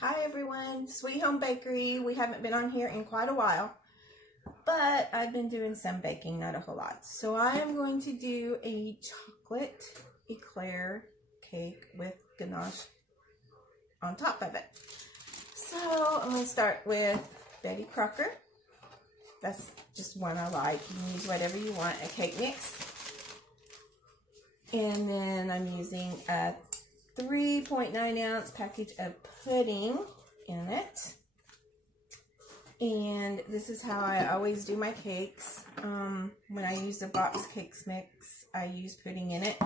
Hi everyone, Sweet Home Bakery. We haven't been on here in quite a while, but I've been doing some baking, not a whole lot. So I am going to do a chocolate eclair cake with ganache on top of it. So I'm going to start with Betty Crocker. That's just one I like. You can use whatever you want, a cake mix. And then I'm using a 3.9 ounce package of pudding in it. And this is how I always do my cakes. When I use the box cakes mix, I use pudding in it.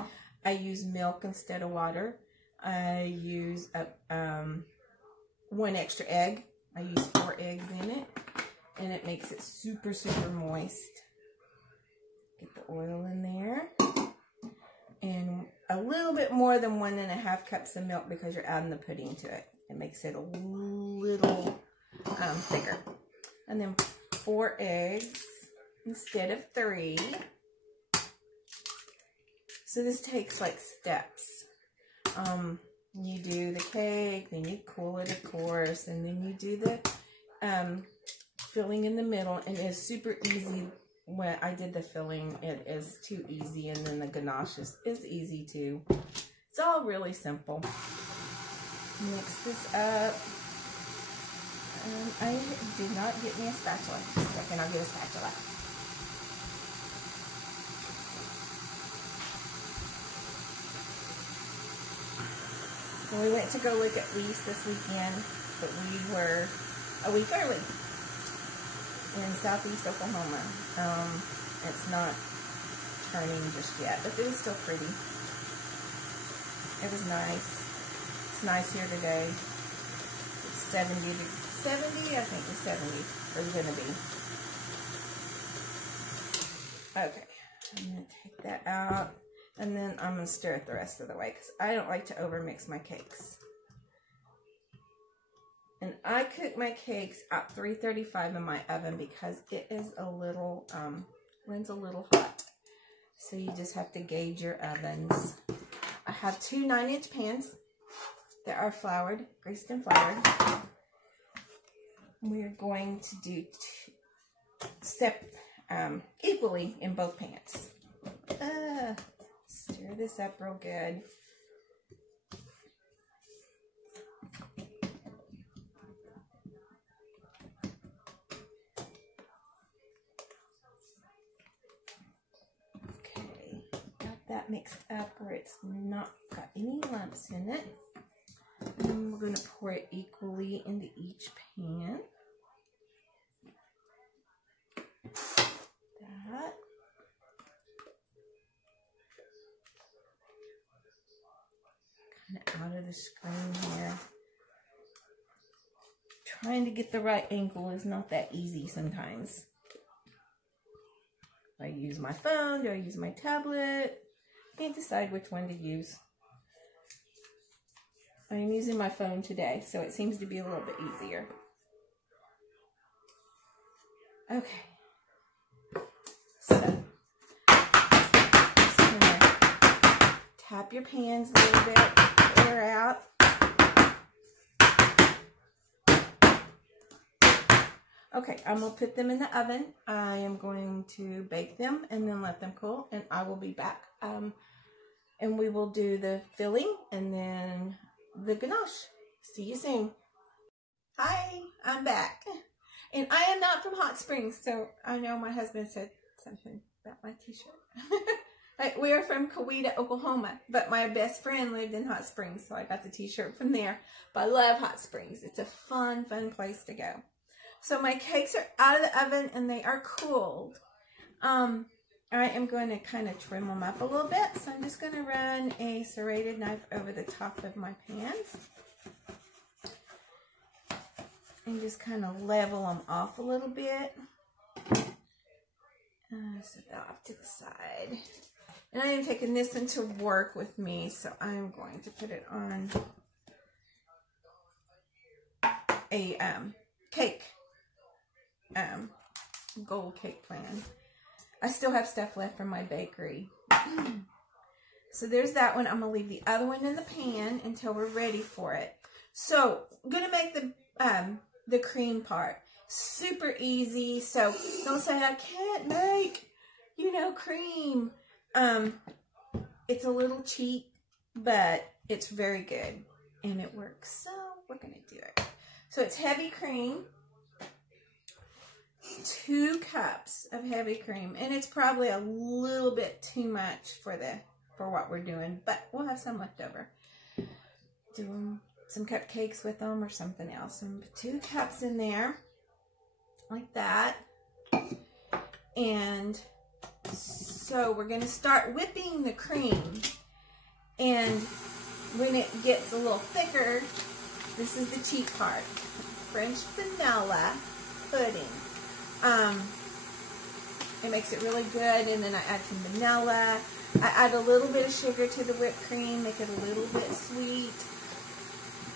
I use milk instead of water. I use one extra egg. I use 4 eggs in it. And it makes it super, super moist. Get the oil in there. And a little bit more than 1.5 cups of milk because you're adding the pudding to it. It makes it a little thicker. And then 4 eggs instead of 3. So this takes like steps. You do the cake, then you cool it, of course, and then you do the filling in the middle, and it's super easy. When I did the filling, it is too easy, and then the ganache is easy too. It's all really simple. Mix this up. I did not get me a spatula. Just a second, I'll get a spatula. Well, we went to go look at leaves this weekend, but we were a week early in southeast Oklahoma. It's not turning just yet, but it was still pretty. It was nice. It's nice here today. It's 70, I think it's 70, or it's gonna be. Okay, I'm gonna take that out, and then I'm gonna stir it the rest of the way, because I don't like to overmix my cakes. And I cook my cakes at 335 in my oven because it is a little, runs a little hot. So you just have to gauge your ovens. I have 2 9-inch pans that are floured, greased and floured. We're going to do equally in both pans. Stir this up real good. That mixed up where it's not got any lumps in it. And we're going to pour it equally into each pan. That. Kind of out of the screen here. Trying to get the right angle is not that easy sometimes. Do I use my phone? Do I use my tablet? Can't decide which one to use. I'm using my phone today, so it seems to be a little bit easier. Okay. So, just gonna tap your pans a little bit, pour out. Okay, I'm gonna put them in the oven. I am going to bake them and then let them cool, and I will be back. And we will do the filling and then the ganache. See you soon. Hi, I'm back. And I am not from Hot Springs, so I know my husband said something about my t-shirt. We are from Coweta, Oklahoma, but my best friend lived in Hot Springs, so I got the t-shirt from there. But I love Hot Springs. It's a fun, fun place to go. So my cakes are out of the oven and they are cooled. I am going to kind of trim them up a little bit. So I'm just going to run a serrated knife over the top of my pans. And just kind of level them off a little bit. Set that off to the side. And I am taking this one to work with me. So I'm going to put it on a cake. Gold cake plan. I still have stuff left from my bakery. So there's that one. I'm going to leave the other one in the pan until we're ready for it. So I'm going to make the cream part super easy. So don't say I can't make, you know, cream. It's a little cheap, but it's very good and it works. So we're going to do it. So it's heavy cream. 2 cups of heavy cream, and it's probably a little bit too much for what we're doing, but we'll have some left over. Do some cupcakes with them or something else. And 2 cups in there, like that. And so we're going to start whipping the cream, and when it gets a little thicker, this is the cheap part: French vanilla pudding. It makes it really good, and then I add some vanilla. I add a little bit of sugar to the whipped cream, make it a little bit sweet,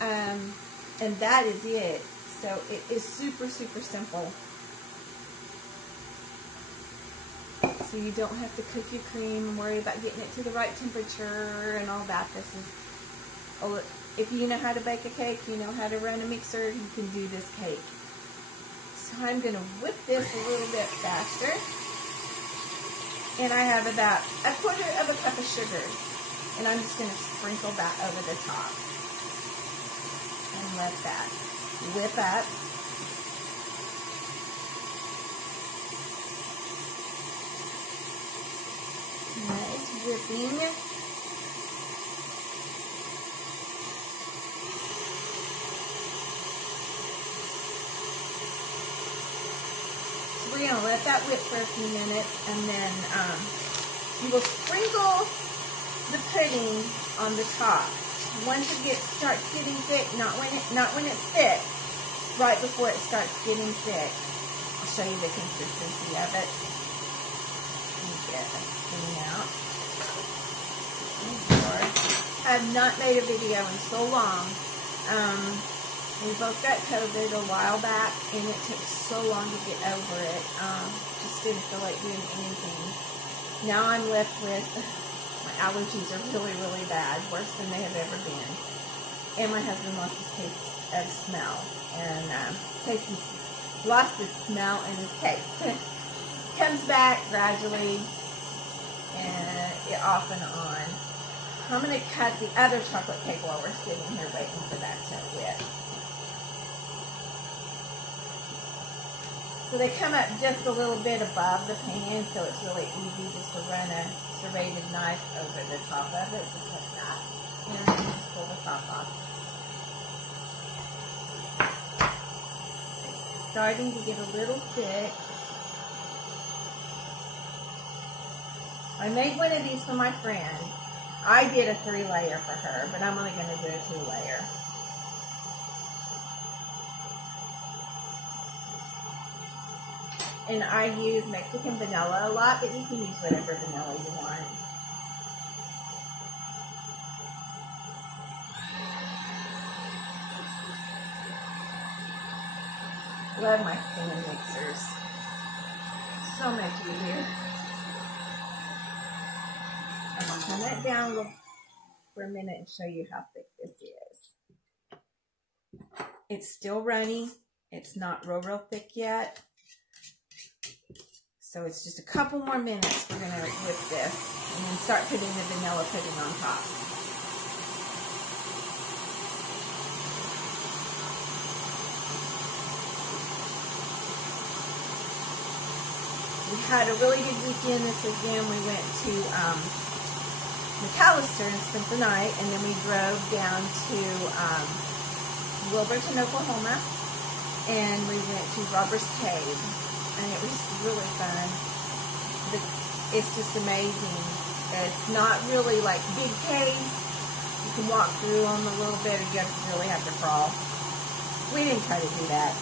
and that is it. So it is super, super simple. So you don't have to cook your cream and worry about getting it to the right temperature and all that. This is, if you know how to bake a cake, you know how to run a mixer, you can do this cake. So I'm going to whip this a little bit faster. And I have about 1/4 cup of sugar. And I'm just going to sprinkle that over the top. And let that whip up. Nice whipping. We're going to let that whip for a few minutes, and then you will sprinkle the pudding on the top. Once it starts getting thick, not when it's thick, right before it starts getting thick. I'll show you the consistency of it. Let me get a spoon out. I have not made a video in so long. We both got COVID a while back, and it took so long to get over it. Just didn't feel like doing anything. Now I'm left with, my allergies are really, really bad, worse than they have ever been. And my husband lost his taste of smell, and lost his smell and his taste. Comes back gradually, and off and on. I'm going to cut the other chocolate cake while we're sitting here waiting for that to whip. So they come up just a little bit above the pan, so it's really easy just to run a serrated knife over the top of it, just like that. And then just pull the top off. It's starting to get a little thick. I made one of these for my friend. I did a 3-layer for her, but I'm only going to do a 2-layer. And I use Mexican vanilla a lot, but you can use whatever vanilla you want. Love my stand mixers. So much easier. I'm going to turn that down for a minute and show you how thick this is. It's still runny. It's not real thick yet. So it's just a couple more minutes. We're going to whip this and then start putting the vanilla pudding on top. We had a really good weekend this weekend. We went to McAllister and spent the night, and then we drove down to Wilburton, Oklahoma, and we went to Robbers Cave. And it was really fun. It's just amazing. It's not really like big caves. You can walk through them a little bit, or you really have to crawl. We didn't try to do that.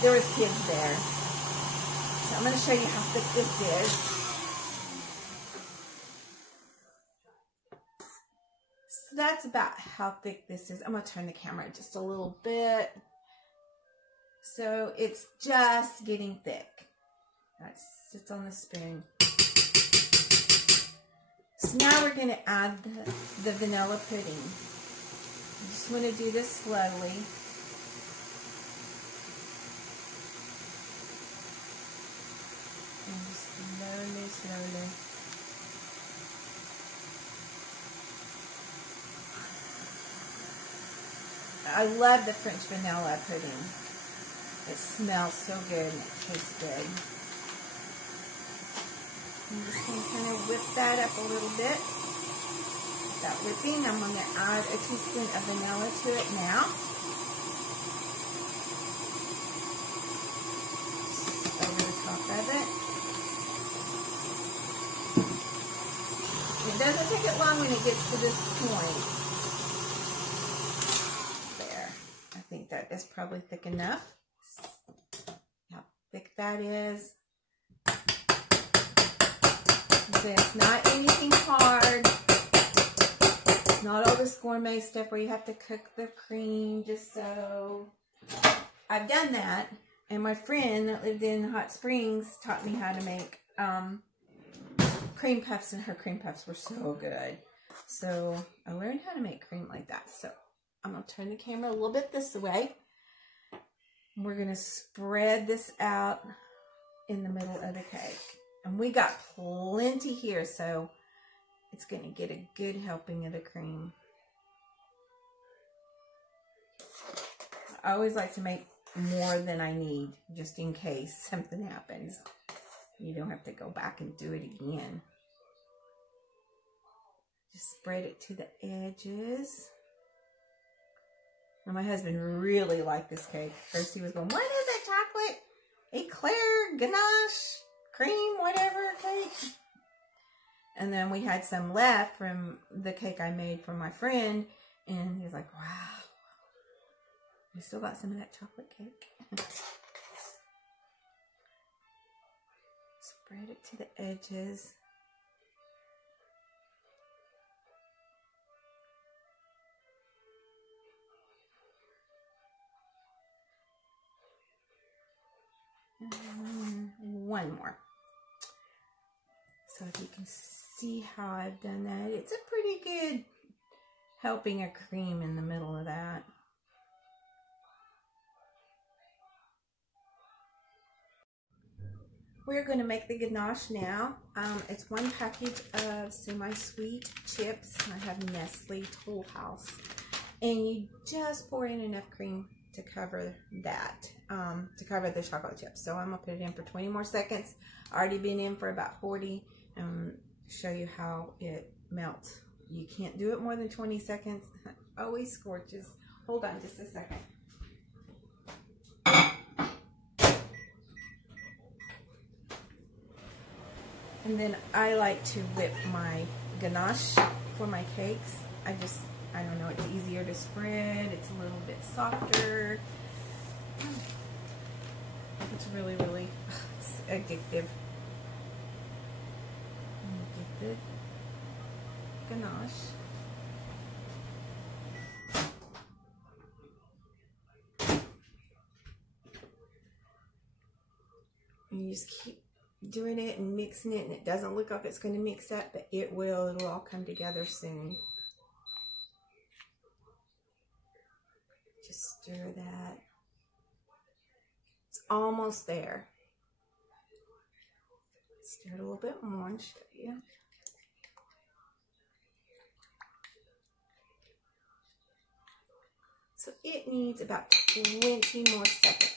There was kids there. So I'm going to show you how thick this is. So that's about how thick this is. I'm going to turn the camera just a little bit. So it's just getting thick. That sits on the spoon. So now we're going to add the vanilla pudding. You just want to do this slowly. And just slowly, slowly. I love the French vanilla pudding. It smells so good and it tastes good. I'm just going to kind of whip that up a little bit. That whipping, I'm going to add a teaspoon of vanilla to it now. Over the top of it. It doesn't take it long when it gets to this point. There. I think that is probably thick enough. How thick that is. So it's not anything hard. It's not all this gourmet stuff where you have to cook the cream just so. I've done that, and my friend that lived in Hot Springs taught me how to make cream puffs, and her cream puffs were so good. So I learned how to make cream like that. So I'm going to turn the camera a little bit this way. We're going to spread this out in the middle of the cake. And we got plenty here, so it's going to get a good helping of the cream. I always like to make more than I need, just in case something happens. You don't have to go back and do it again. Just spread it to the edges. And my husband really liked this cake. First he was going, what is it, chocolate? Eclair, ganache, cream, whatever cake. And then we had some left from the cake I made for my friend. And he was like, wow. We still got some of that chocolate cake. Spread it to the edges. And one more. So if you can see how I've done that, it's a pretty good helping of cream in the middle of that. We're going to make the ganache now. It's one package of semi-sweet chips. I have Nestle Toll House. And you just pour in enough cream to cover that, to cover the chocolate chips. So I'm going to put it in for 20 more seconds. Already been in for about 40. And show you how it melts. You can't do it more than 20 seconds. It always scorches. Hold on just a second. And then I like to whip my ganache for my cakes. I don't know, it's easier to spread. It's a little bit softer. It's really, really, it's addictive. Let me get the ganache. And you just keep doing it and mixing it, and it doesn't look like it's going to mix up, but it will. It'll all come together soon. Just stir that. It's almost there. Stir it a little bit more and show you. So it needs about 20 more seconds.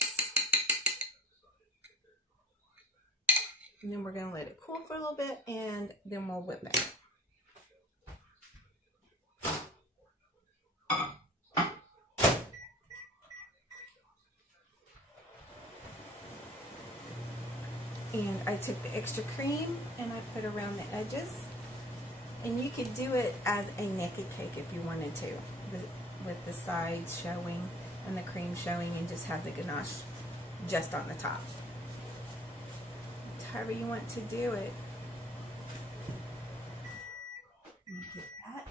And then we're going to let it cool for a little bit, and then we'll whip it. And I took the extra cream and I put around the edges. And you could do it as a naked cake if you wanted to, with the sides showing and the cream showing, and just have the ganache just on the top. However you want to do it. Get that.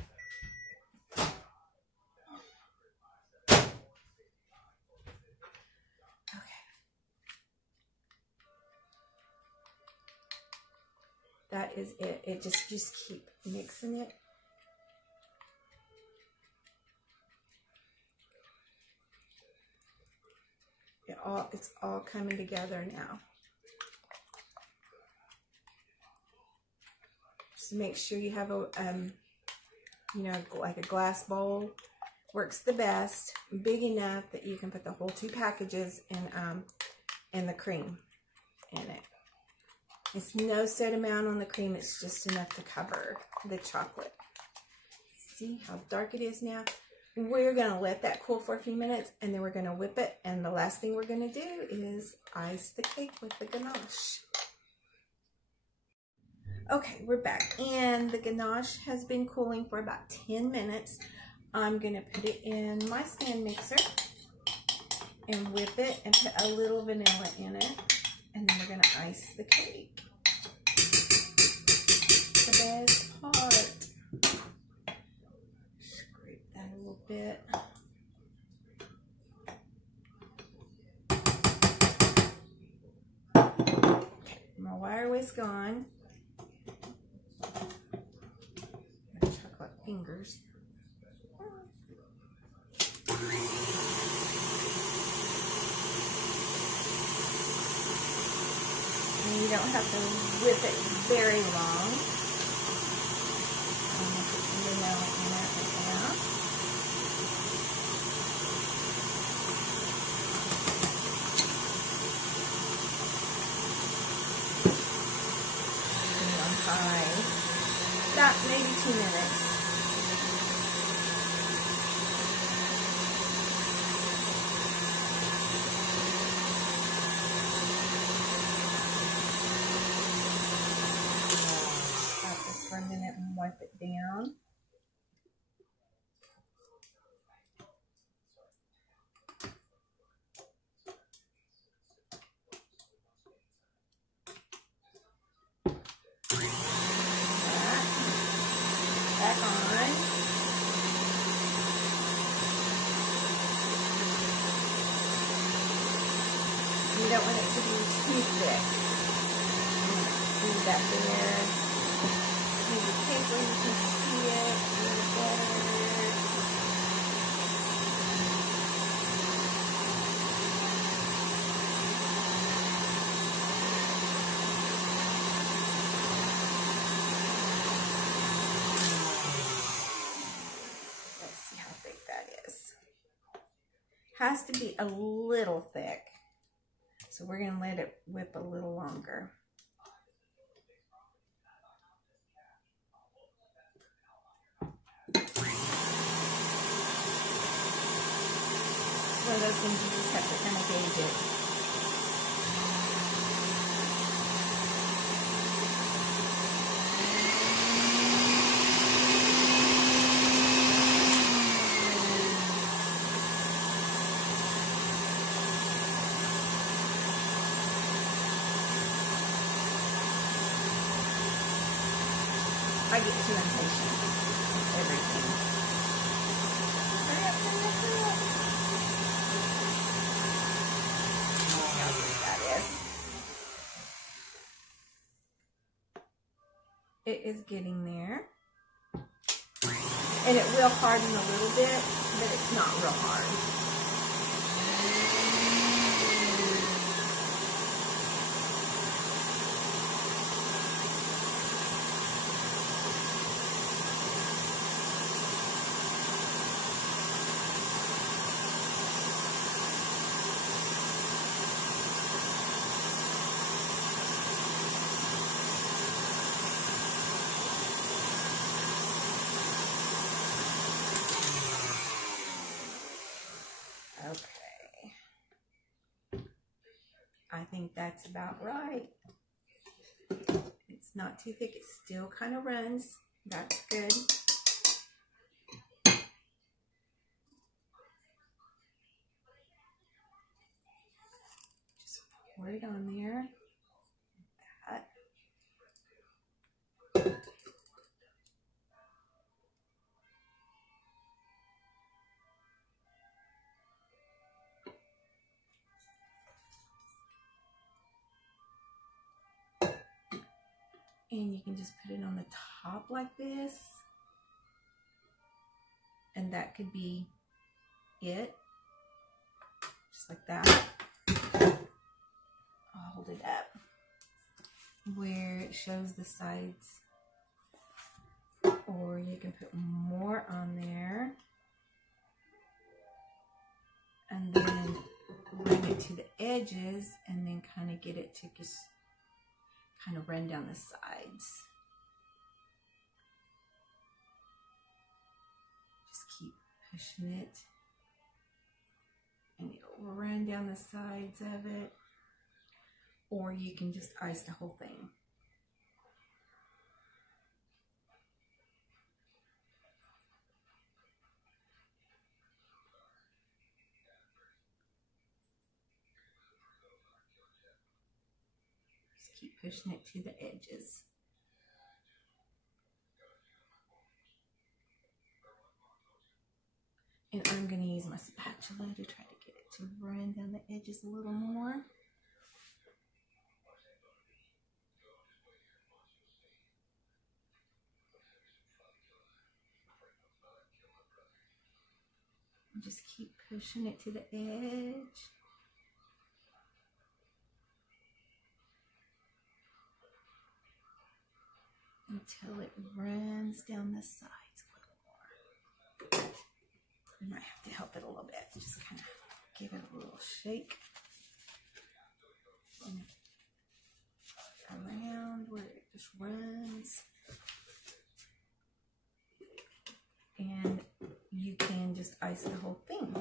Okay. That is it. It just keep mixing it. It's all coming together now. Just make sure you have a, you know, like a glass bowl. Works the best, big enough that you can put the whole 2 packages and the cream in it. It's no set amount on the cream, it's just enough to cover the chocolate. See how dark it is now? We're gonna let that cool for a few minutes and then we're gonna whip it, and the last thing we're gonna do is ice the cake with the ganache. Okay, we're back, and the ganache has been cooling for about 10 minutes. I'm gonna put it in my stand mixer and whip it and put a little vanilla in it, and then we're gonna ice the cake. The best part. Scrape that a little bit. Okay, my wire whisk on. My chocolate fingers. And you don't have to whip it very long. I'm going to put some vanilla in it right now. Put it on high. About maybe 2 minutes. For a minute and wipe it down. Back on. You don't want it to be too thick. Leave that there. Use the paper, you can see it a little better. Let's see how thick that is. Has to be a little thick. So we're going to let it whip a little longer. One of those things you just have to kind of gauge it. I get too impatient with everything. Hurry up, hurry up, hurry up. How big that is. It is getting there. And it will harden a little bit, but it's not real hard. Okay, I think that's about right. It's not too thick, it still kind of runs. That's good. Just pour it on there. That. And you can just put it on the top like this. And that could be it. Just like that. fold it up where it shows the sides, or you can put more on there and then bring it to the edges and then kind of get it to just kind of run down the sides. Just keep pushing it and it'll run down the sides of it, or you can just ice the whole thing. Just keep pushing it to the edges. And I'm going to use my spatula to try to get it to run down the edges a little more. And just keep pushing it to the edge. Until it runs down the sides a little more. I might have to help it a little bit. Just kind of give it a little shake. And around where it just runs. And you can just ice the whole thing,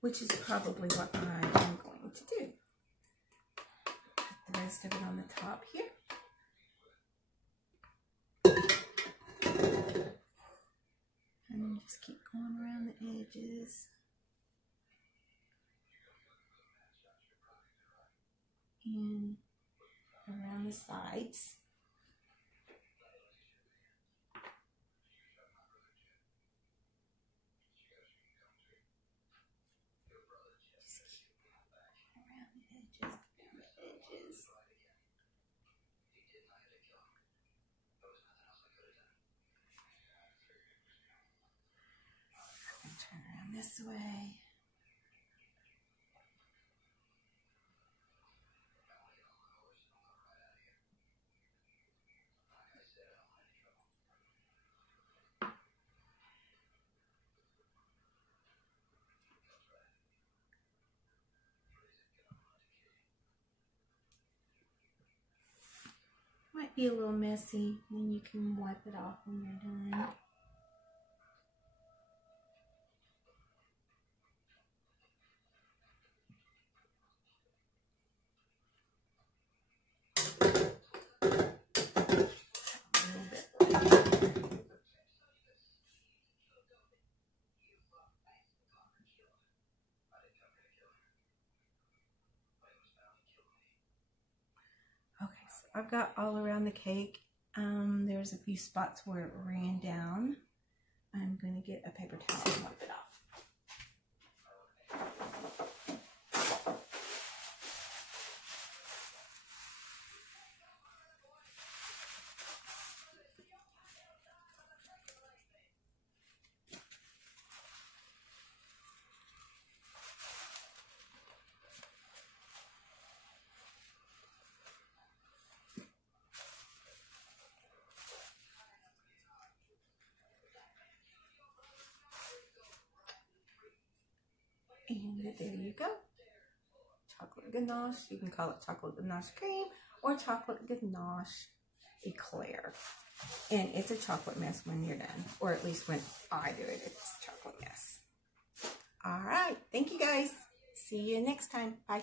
which is probably what I am going to do. Put the rest of it on the top here. And then just keep going around the edges. And around the sides. Just keep around the edges, And turn around this way. Might be a little messy, then you can wipe it off when you're done. I've got all around the cake. There's a few spots where it ran down. I'm going to get a paper towel and wipe it off. And there you go. Chocolate ganache. You can call it chocolate ganache cream or chocolate ganache eclair. And it's a chocolate mess when you're done. Or at least when I do it, it's a chocolate mess. Alright. Thank you guys. See you next time. Bye.